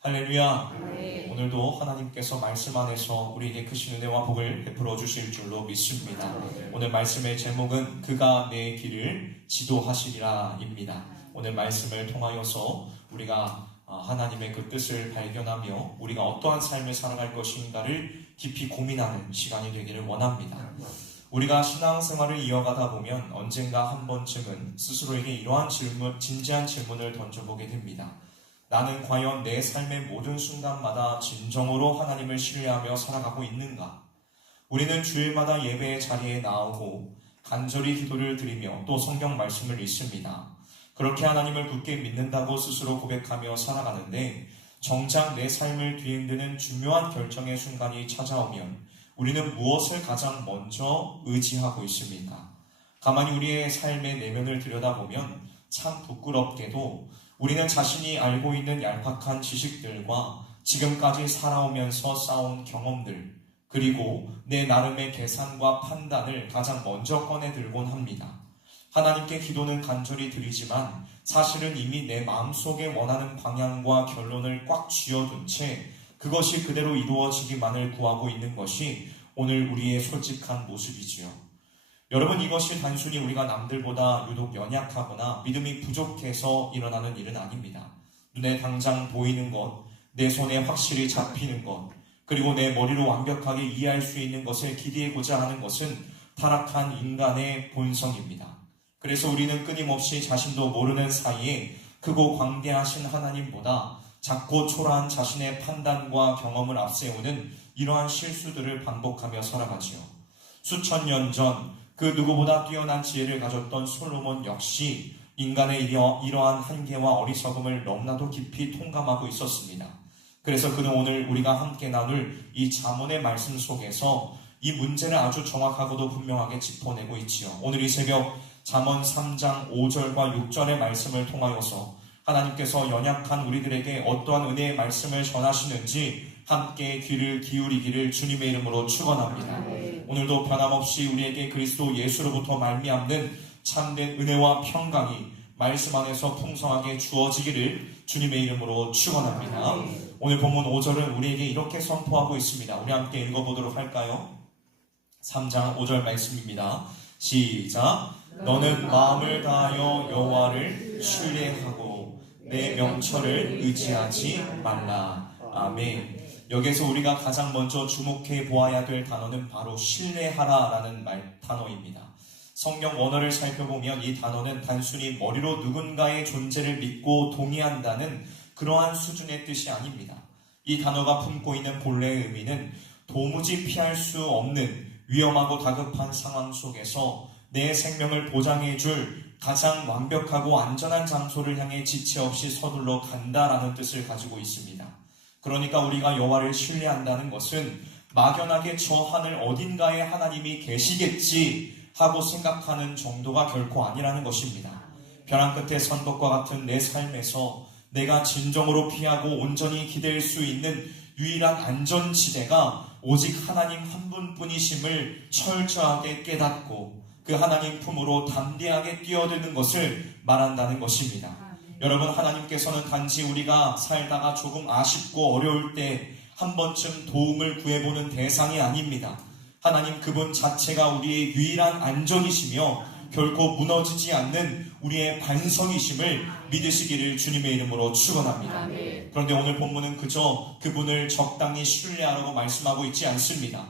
할렐루야. 네. 오늘도 하나님께서 말씀 안에서 우리에게 크신 은혜와 복을 베풀어 주실 줄로 믿습니다. 오늘 말씀의 제목은 그가 내 길을 지도하시리라 입니다. 오늘 말씀을 통하여서 우리가 하나님의 그 뜻을 발견하며 우리가 어떠한 삶을 살아갈 것인가를 깊이 고민하는 시간이 되기를 원합니다. 우리가 신앙생활을 이어가다 보면 언젠가 한 번쯤은 스스로에게 이러한 진지한 질문을 던져보게 됩니다. 나는 과연 내 삶의 모든 순간마다 진정으로 하나님을 신뢰하며 살아가고 있는가? 우리는 주일마다 예배의 자리에 나오고 간절히 기도를 드리며 또 성경 말씀을 읽습니다. 그렇게 하나님을 굳게 믿는다고 스스로 고백하며 살아가는데 정작 내 삶을 뒤흔드는 중요한 결정의 순간이 찾아오면 우리는 무엇을 가장 먼저 의지하고 있습니까? 가만히 우리의 삶의 내면을 들여다보면 참 부끄럽게도 우리는 자신이 알고 있는 얄팍한 지식들과 지금까지 살아오면서 쌓아온 경험들, 그리고 내 나름의 계산과 판단을 가장 먼저 꺼내 들곤 합니다. 하나님께 기도는 간절히 드리지만 사실은 이미 내 마음속에 원하는 방향과 결론을 꽉 쥐어둔 채 그것이 그대로 이루어지기만을 구하고 있는 것이 오늘 우리의 솔직한 모습이지요. 여러분, 이것이 단순히 우리가 남들보다 유독 연약하거나 믿음이 부족해서 일어나는 일은 아닙니다. 눈에 당장 보이는 것, 내 손에 확실히 잡히는 것, 그리고 내 머리로 완벽하게 이해할 수 있는 것을 기대고자 하는 것은 타락한 인간의 본성입니다. 그래서 우리는 끊임없이 자신도 모르는 사이에 크고 광대하신 하나님보다 작고 초라한 자신의 판단과 경험을 앞세우는 이러한 실수들을 반복하며 살아가지요. 수천 년 전 그 누구보다 뛰어난 지혜를 가졌던 솔로몬 역시 인간의 이러한 한계와 어리석음을 너무나도 깊이 통감하고 있었습니다. 그래서 그는 오늘 우리가 함께 나눌 이 잠언의 말씀 속에서 이 문제를 아주 정확하고도 분명하게 짚어내고 있지요. 오늘 이 새벽 잠언 3장 5절과 6절의 말씀을 통하여서 하나님께서 연약한 우리들에게 어떠한 은혜의 말씀을 전하시는지 함께 귀를 기울이기를 주님의 이름으로 축원합니다. 오늘도 변함없이 우리에게 그리스도 예수로부터 말미암는 참된 은혜와 평강이 말씀 안에서 풍성하게 주어지기를 주님의 이름으로 축원합니다. 오늘 본문 5절은 우리에게 이렇게 선포하고 있습니다. 우리 함께 읽어보도록 할까요? 3장 5절 말씀입니다. 시작. 너는 마음을 다하여 여호와를 신뢰하고 내 명철을 의지하지 말라. 아멘. 여기서 우리가 가장 먼저 주목해 보아야 될 단어는 바로 신뢰하라라는 단어입니다. 성경 원어를 살펴보면 이 단어는 단순히 머리로 누군가의 존재를 믿고 동의한다는 그러한 수준의 뜻이 아닙니다. 이 단어가 품고 있는 본래의 의미는 도무지 피할 수 없는 위험하고 다급한 상황 속에서 내 생명을 보장해 줄 가장 완벽하고 안전한 장소를 향해 지체 없이 서둘러 간다라는 뜻을 가지고 있습니다. 그러니까 우리가 여호와를 신뢰한다는 것은 막연하게 저 하늘 어딘가에 하나님이 계시겠지 하고 생각하는 정도가 결코 아니라는 것입니다. 벼랑 끝에 선 것과 같은 내 삶에서 내가 진정으로 피하고 온전히 기댈 수 있는 유일한 안전지대가 오직 하나님 한 분뿐이심을 철저하게 깨닫고 그 하나님 품으로 담대하게 뛰어드는 것을 말한다는 것입니다. 여러분, 하나님께서는 단지 우리가 살다가 조금 아쉽고 어려울 때 한 번쯤 도움을 구해보는 대상이 아닙니다. 하나님 그분 자체가 우리의 유일한 안전이시며 결코 무너지지 않는 우리의 반석이심을 믿으시기를 주님의 이름으로 축원합니다. 그런데 오늘 본문은 그저 그분을 적당히 신뢰하라고 말씀하고 있지 않습니다.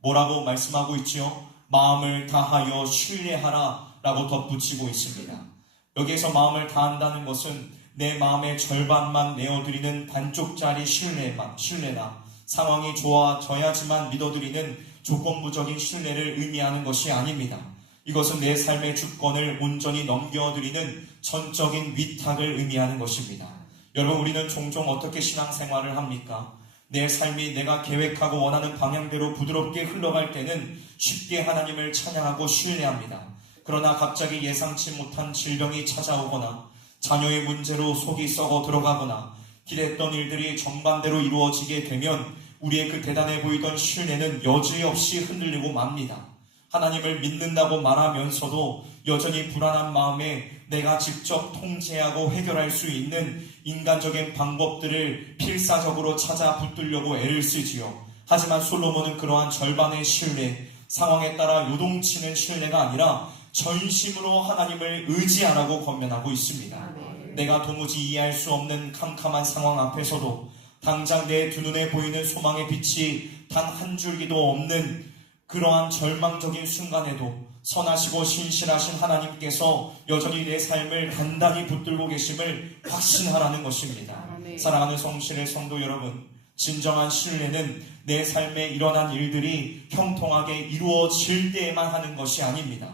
뭐라고 말씀하고 있지요? 마음을 다하여 신뢰하라 라고 덧붙이고 있습니다. 여기에서 마음을 다한다는 것은 내 마음의 절반만 내어드리는 반쪽짜리 신뢰나 상황이 좋아져야지만 믿어드리는 조건부적인 신뢰를 의미하는 것이 아닙니다. 이것은 내 삶의 주권을 온전히 넘겨드리는 전적인 위탁을 의미하는 것입니다. 여러분, 우리는 종종 어떻게 신앙생활을 합니까? 내 삶이 내가 계획하고 원하는 방향대로 부드럽게 흘러갈 때는 쉽게 하나님을 찬양하고 신뢰합니다. 그러나 갑자기 예상치 못한 질병이 찾아오거나 자녀의 문제로 속이 썩어 들어가거나 기대했던 일들이 정반대로 이루어지게 되면 우리의 그 대단해 보이던 신뢰는 여지없이 흔들리고 맙니다. 하나님을 믿는다고 말하면서도 여전히 불안한 마음에 내가 직접 통제하고 해결할 수 있는 인간적인 방법들을 필사적으로 찾아 붙들려고 애를 쓰지요. 하지만 솔로몬은 그러한 절반의 신뢰, 상황에 따라 요동치는 신뢰가 아니라 전심으로 하나님을 의지하라고 권면하고 있습니다. 내가 도무지 이해할 수 없는 캄캄한 상황 앞에서도 당장 내 두 눈에 보이는 소망의 빛이 단 한 줄기도 없는 그러한 절망적인 순간에도 선하시고 신실하신 하나님께서 여전히 내 삶을 단단히 붙들고 계심을 확신하라는 것입니다. 사랑하는 성실의 성도 여러분, 진정한 신뢰는 내 삶에 일어난 일들이 형통하게 이루어질 때에만 하는 것이 아닙니다.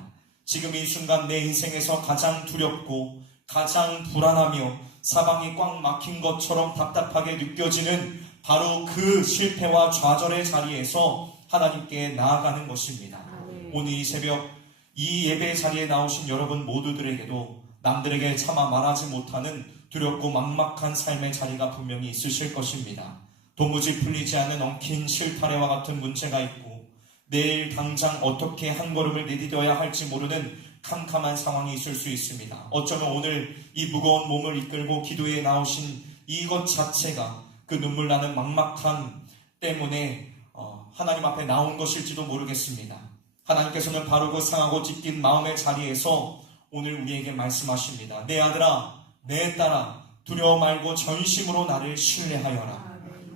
지금 이 순간 내 인생에서 가장 두렵고 가장 불안하며 사방이 꽉 막힌 것처럼 답답하게 느껴지는 바로 그 실패와 좌절의 자리에서 하나님께 나아가는 것입니다. 오늘 이 새벽 이 예배 자리에 나오신 여러분 모두들에게도 남들에게 차마 말하지 못하는 두렵고 막막한 삶의 자리가 분명히 있으실 것입니다. 도무지 풀리지 않는 엉킨 실타래와 같은 문제가 있고 내일 당장 어떻게 한 걸음을 내디뎌야 할지 모르는 캄캄한 상황이 있을 수 있습니다. 어쩌면 오늘 이 무거운 몸을 이끌고 기도에 나오신 이것 자체가 그 눈물 나는 막막함 때문에 하나님 앞에 나온 것일지도 모르겠습니다. 하나님께서는 바로 그 상하고 찢긴 마음의 자리에서 오늘 우리에게 말씀하십니다. 내 아들아, 내 딸아, 두려워 말고 전심으로 나를 신뢰하여라.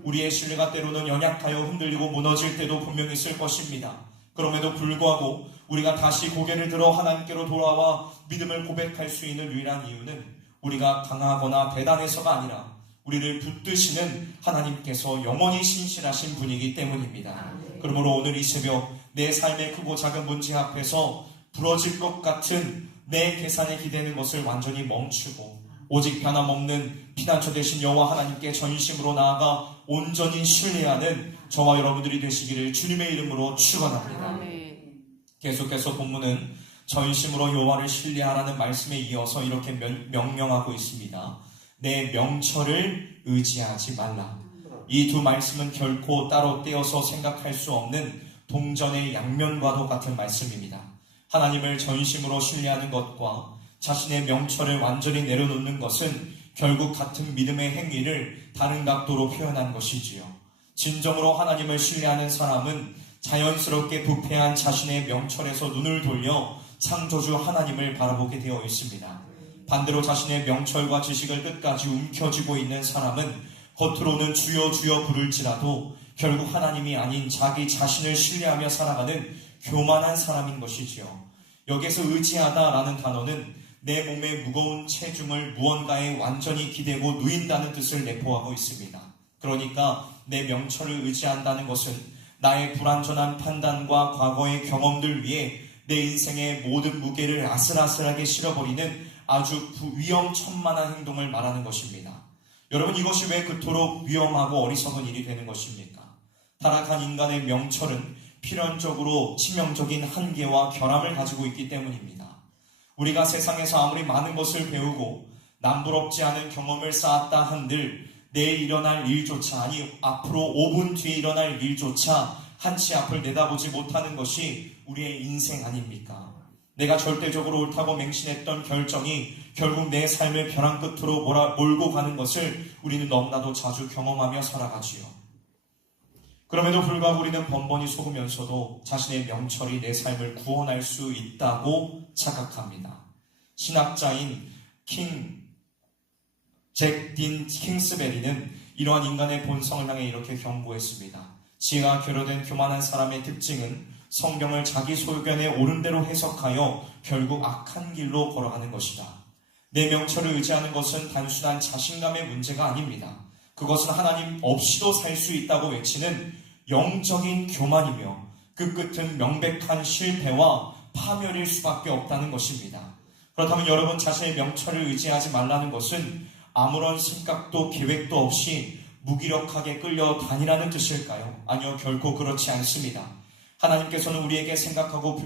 우리의 신뢰가 때로는 연약하여 흔들리고 무너질 때도 분명히 있을 것입니다. 그럼에도 불구하고 우리가 다시 고개를 들어 하나님께로 돌아와 믿음을 고백할 수 있는 유일한 이유는 우리가 강하거나 대단해서가 아니라 우리를 붙드시는 하나님께서 영원히 신실하신 분이기 때문입니다. 그러므로 오늘 이 새벽 내 삶의 크고 작은 문제 앞에서 부러질 것 같은 내 계산에 기대는 것을 완전히 멈추고 오직 변함없는 피난처 되신 여호와 하나님께 전심으로 나아가 온전히 신뢰하는 저와 여러분들이 되시기를 주님의 이름으로 축원합니다. 계속해서 본문은 전심으로 여호와를 신뢰하라는 말씀에 이어서 이렇게 명령하고 있습니다. 내 명철을 의지하지 말라. 이 두 말씀은 결코 따로 떼어서 생각할 수 없는 동전의 양면과도 같은 말씀입니다. 하나님을 전심으로 신뢰하는 것과 자신의 명철을 완전히 내려놓는 것은 결국 같은 믿음의 행위를 다른 각도로 표현한 것이지요. 진정으로 하나님을 신뢰하는 사람은 자연스럽게 부패한 자신의 명철에서 눈을 돌려 창조주 하나님을 바라보게 되어 있습니다. 반대로 자신의 명철과 지식을 끝까지 움켜쥐고 있는 사람은 겉으로는 주여 주여 부를지라도 결국 하나님이 아닌 자기 자신을 신뢰하며 살아가는 교만한 사람인 것이지요. 여기에서 의지하다라는 단어는 내 몸의 무거운 체중을 무언가에 완전히 기대고 누인다는 뜻을 내포하고 있습니다. 그러니까 내 명철을 의지한다는 것은 나의 불완전한 판단과 과거의 경험들 위에 내 인생의 모든 무게를 아슬아슬하게 실어버리는 아주 위험천만한 행동을 말하는 것입니다. 여러분, 이것이 왜 그토록 위험하고 어리석은 일이 되는 것입니까? 타락한 인간의 명철은 필연적으로 치명적인 한계와 결함을 가지고 있기 때문입니다. 우리가 세상에서 아무리 많은 것을 배우고 남부럽지 않은 경험을 쌓았다 한들 내일 일어날 일조차, 아니 앞으로 5분 뒤에 일어날 일조차 한치 앞을 내다보지 못하는 것이 우리의 인생 아닙니까? 내가 절대적으로 옳다고 맹신했던 결정이 결국 내 삶의 벼랑 끝으로 몰고 가는 것을 우리는 너무나도 자주 경험하며 살아가지요. 그럼에도 불구하고 우리는 번번이 속으면서도 자신의 명철이 내 삶을 구원할 수 있다고 착각합니다. 신학자인 잭 딘 킹스베리는 이러한 인간의 본성을 향해 이렇게 경고했습니다. 지혜가 결여된 교만한 사람의 특징은 성경을 자기 소견에 옳은 대로 해석하여 결국 악한 길로 걸어가는 것이다. 내 명철을 의지하는 것은 단순한 자신감의 문제가 아닙니다. 그것은 하나님 없이도 살 수 있다고 외치는 영적인 교만이며 그 끝은 명백한 실패와 파멸일 수밖에 없다는 것입니다. 그렇다면 여러분, 자신의 명철을 의지하지 말라는 것은 아무런 생각도 계획도 없이 무기력하게 끌려다니라는 뜻일까요? 아니요, 결코 그렇지 않습니다. 하나님께서는 우리에게 생각하고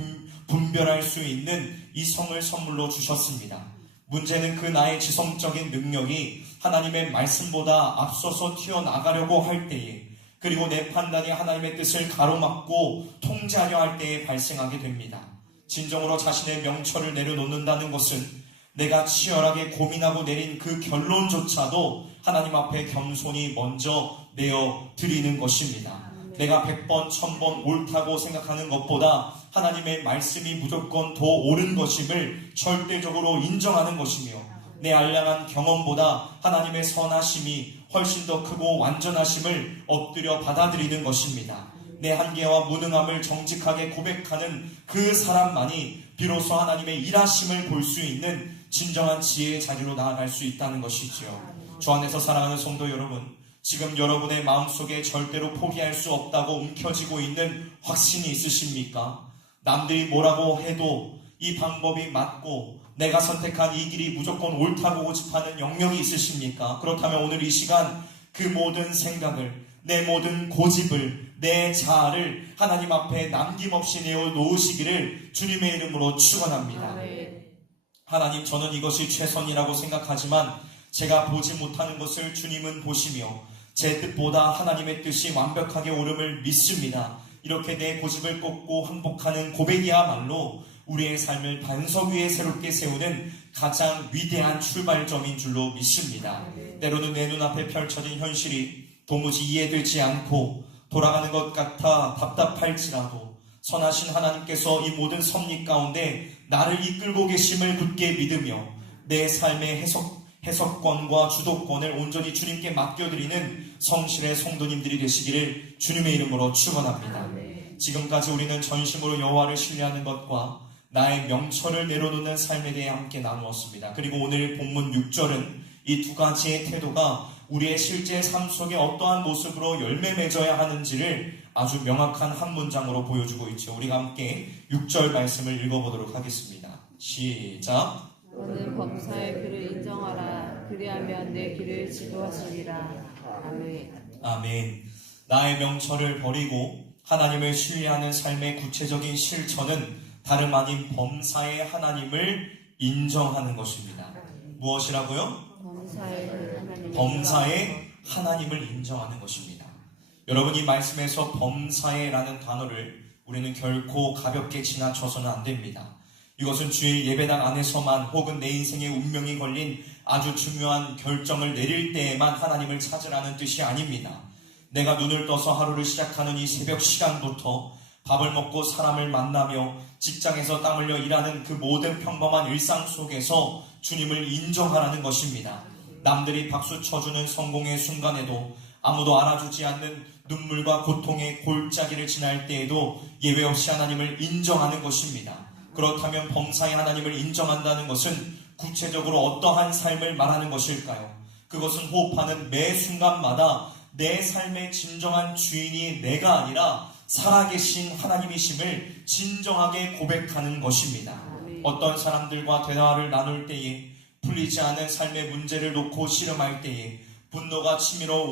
분별할 수 있는 이성을 선물로 주셨습니다. 문제는 그 나의 지성적인 능력이 하나님의 말씀보다 앞서서 튀어나가려고 할 때에, 그리고 내 판단이 하나님의 뜻을 가로막고 통제하려 할 때에 발생하게 됩니다. 진정으로 자신의 명철을 내려놓는다는 것은 내가 치열하게 고민하고 내린 그 결론조차도 하나님 앞에 겸손히 먼저 내어 드리는 것입니다. 내가 100번, 1000번 옳다고 생각하는 것보다 하나님의 말씀이 무조건 더 옳은 것임을 절대적으로 인정하는 것이며, 내 알량한 경험보다 하나님의 선하심이 훨씬 더 크고 완전하심을 엎드려 받아들이는 것입니다. 내 한계와 무능함을 정직하게 고백하는 그 사람만이 비로소 하나님의 일하심을 볼 수 있는 진정한 지혜의 자리로 나아갈 수 있다는 것이지요. 주 안에서 사랑하는 성도 여러분, 지금 여러분의 마음속에 절대로 포기할 수 없다고 움켜쥐고 있는 확신이 있으십니까? 남들이 뭐라고 해도 이 방법이 맞고 내가 선택한 이 길이 무조건 옳다고 고집하는 영역이 있으십니까? 그렇다면 오늘 이 시간 그 모든 생각을, 내 모든 고집을, 내 자아를 하나님 앞에 남김없이 내어놓으시기를 주님의 이름으로 축원합니다. 하나님, 저는 이것이 최선이라고 생각하지만 제가 보지 못하는 것을 주님은 보시며 제 뜻보다 하나님의 뜻이 완벽하게 옳음을 믿습니다. 이렇게 내 고집을 꺾고 항복하는 고백이야말로 우리의 삶을 반석 위에 새롭게 세우는 가장 위대한 출발점인 줄로 믿습니다. 때로는 내 눈앞에 펼쳐진 현실이 도무지 이해되지 않고 돌아가는 것 같아 답답할지라도 선하신 하나님께서 이 모든 섭리 가운데 나를 이끌고 계심을 굳게 믿으며 내 삶의 해석권과 주도권을 온전히 주님께 맡겨드리는 성실의 성도님들이 되시기를 주님의 이름으로 축원합니다. 지금까지 우리는 전심으로 여호와를 신뢰하는 것과 나의 명철을 내려놓는 삶에 대해 함께 나누었습니다. 그리고 오늘 본문 6절은 이 두 가지의 태도가 우리의 실제 삶 속에 어떠한 모습으로 열매 맺어야 하는지를 아주 명확한 한 문장으로 보여주고 있죠. 우리가 함께 6절 말씀을 읽어보도록 하겠습니다. 시작. 너는 범사의 그를 인정하라. 그리하면 내 길을 지도하시리라. 아멘. 아멘. 나의 명철을 버리고 하나님을 신뢰하는 삶의 구체적인 실천은 다름 아닌 범사의 하나님을 인정하는 것입니다. 무엇이라고요? 범사의 하나님을 인정하는 것입니다. 여러분, 이 말씀에서 범사의라는 단어를 우리는 결코 가볍게 지나쳐서는 안 됩니다. 이것은 주의 예배당 안에서만 혹은 내 인생의 운명이 걸린 아주 중요한 결정을 내릴 때에만 하나님을 찾으라는 뜻이 아닙니다. 내가 눈을 떠서 하루를 시작하는 이 새벽 시간부터 밥을 먹고 사람을 만나며 직장에서 땀 흘려 일하는 그 모든 평범한 일상 속에서 주님을 인정하라는 것입니다. 남들이 박수 쳐주는 성공의 순간에도, 아무도 알아주지 않는 눈물과 고통의 골짜기를 지날 때에도 예외 없이 하나님을 인정하는 것입니다. 그렇다면 범사의 하나님을 인정한다는 것은 구체적으로 어떠한 삶을 말하는 것일까요? 그것은 호흡하는 매 순간마다 내 삶의 진정한 주인이 내가 아니라 살아계신 하나님이심을 진정하게 고백하는 것입니다. 어떤 사람들과 대화를 나눌 때에, 풀리지 않은 삶의 문제를 놓고 씨름할 때에, 분노가 치밀어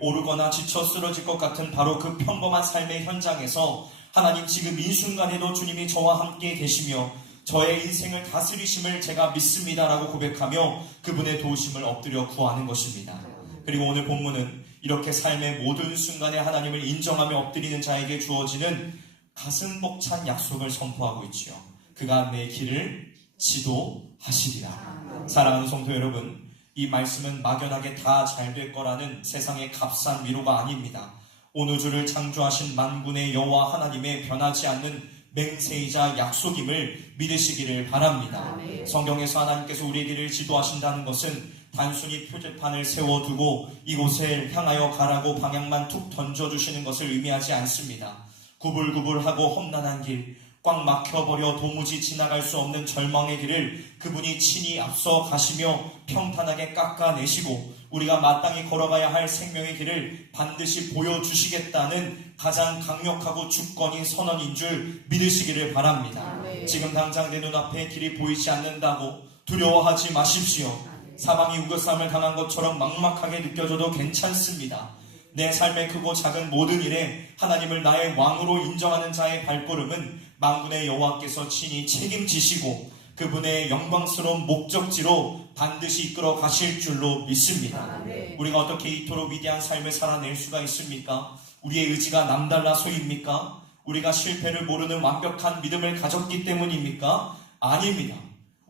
오르거나 지쳐 쓰러질 것 같은 바로 그 평범한 삶의 현장에서 하나님, 지금 이 순간에도 주님이 저와 함께 계시며 저의 인생을 다스리심을 제가 믿습니다라고 고백하며 그분의 도우심을 엎드려 구하는 것입니다. 그리고 오늘 본문은 이렇게 삶의 모든 순간에 하나님을 인정하며 엎드리는 자에게 주어지는 가슴 벅찬 약속을 선포하고 있지요. 그가 내 길을 지도하시리라. 사랑하는 성도 여러분, 이 말씀은 막연하게 다 잘 될 거라는 세상의 값싼 위로가 아닙니다. 온 우주를 창조하신 만군의 여호와 하나님의 변하지 않는 맹세이자 약속임을 믿으시기를 바랍니다. 성경에서 하나님께서 우리의 길을 지도하신다는 것은 단순히 표지판을 세워두고 이곳을 향하여 가라고 방향만 툭 던져주시는 것을 의미하지 않습니다. 구불구불하고 험난한 길, 꽉 막혀버려 도무지 지나갈 수 없는 절망의 길을 그분이 친히 앞서 가시며 평탄하게 깎아내시고 우리가 마땅히 걸어가야 할 생명의 길을 반드시 보여주시겠다는 가장 강력하고 주권인 선언인 줄 믿으시기를 바랍니다. 지금 당장 내 눈앞에 길이 보이지 않는다고 두려워하지 마십시오. 사방이 우겨쌈을 당한 것처럼 막막하게 느껴져도 괜찮습니다. 내 삶의 크고 작은 모든 일에 하나님을 나의 왕으로 인정하는 자의 발걸음은 만군의 여호와께서 친히 책임지시고 그분의 영광스러운 목적지로 반드시 이끌어 가실 줄로 믿습니다. 우리가 어떻게 이토록 위대한 삶을 살아낼 수가 있습니까? 우리의 의지가 남달라서입니까? 우리가 실패를 모르는 완벽한 믿음을 가졌기 때문입니까? 아닙니다.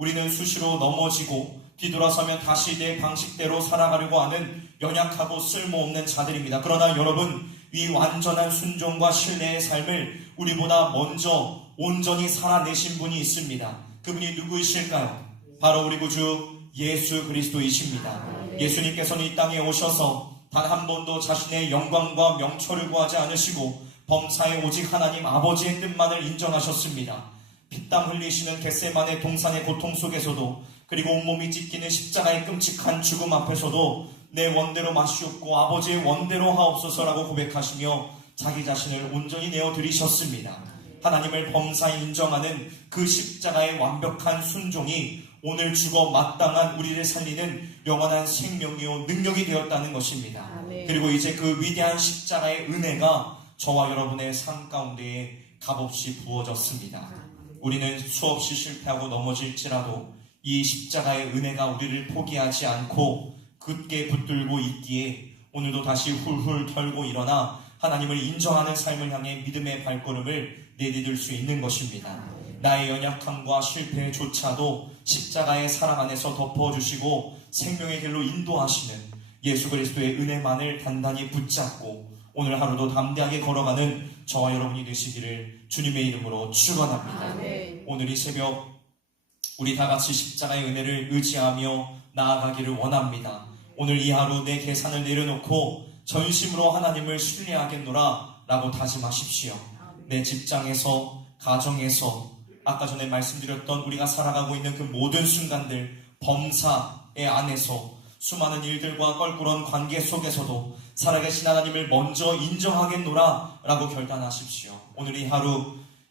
우리는 수시로 넘어지고 뒤돌아서면 다시 내 방식대로 살아가려고 하는 연약하고 쓸모없는 자들입니다. 그러나 여러분, 이 완전한 순종과 신뢰의 삶을 우리보다 먼저 온전히 살아내신 분이 있습니다. 그분이 누구이실까요? 바로 우리 구주 예수 그리스도이십니다. 예수님께서는 이 땅에 오셔서 단 한 번도 자신의 영광과 명철을 구하지 않으시고 범사에 오직 하나님 아버지의 뜻만을 인정하셨습니다. 피땀 흘리시는 겟세마네 동산의 고통 속에서도, 그리고 온몸이 찢기는 십자가의 끔찍한 죽음 앞에서도 내 원대로 마시옵고 아버지의 원대로 하옵소서라고 고백하시며 자기 자신을 온전히 내어드리셨습니다. 하나님을 범사에 인정하는 그 십자가의 완벽한 순종이 오늘 죽어 마땅한 우리를 살리는 영원한 생명이요 능력이 되었다는 것입니다. 아멘. 그리고 이제 그 위대한 십자가의 은혜가 저와 여러분의 삶 가운데에 값없이 부어졌습니다. 우리는 수없이 실패하고 넘어질지라도 이 십자가의 은혜가 우리를 포기하지 않고 굳게 붙들고 있기에 오늘도 다시 훌훌 털고 일어나 하나님을 인정하는 삶을 향해 믿음의 발걸음을 내디딜 수 있는 것입니다. 나의 연약함과 실패조차도 십자가의 사랑 안에서 덮어주시고 생명의 길로 인도하시는 예수 그리스도의 은혜만을 단단히 붙잡고 오늘 하루도 담대하게 걸어가는 저와 여러분이 되시기를 주님의 이름으로 축원합니다. 아멘. 오늘 이 새벽 우리 다 같이 십자가의 은혜를 의지하며 나아가기를 원합니다. 오늘 이 하루 내 계산을 내려놓고 전심으로 하나님을 신뢰하겠노라 라고 다짐하십시오. 내 직장에서, 가정에서, 아까 전에 말씀드렸던 우리가 살아가고 있는 그 모든 순간들, 범사의 안에서 수많은 일들과 껄끄러운 관계 속에서도 살아계신 하나님을 먼저 인정하겠노라 라고 결단하십시오. 오늘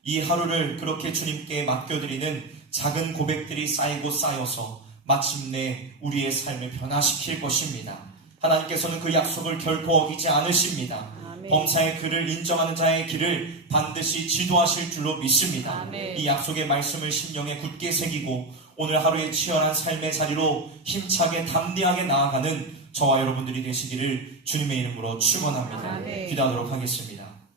이 하루를 그렇게 주님께 맡겨드리는 작은 고백들이 쌓이고 쌓여서 마침내 우리의 삶을 변화시킬 것입니다. 하나님께서는 그 약속을 결코 어기지 않으십니다. 아멘. 범사의 그를 인정하는 자의 길을 반드시 지도하실 줄로 믿습니다. 아멘. 이 약속의 말씀을 심령에 굳게 새기고 오늘 하루의 치열한 삶의 자리로 힘차게 담대하게 나아가는 저와 여러분들이 되시기를 주님의 이름으로 축원합니다. 아멘. 기도하도록 하겠습니다.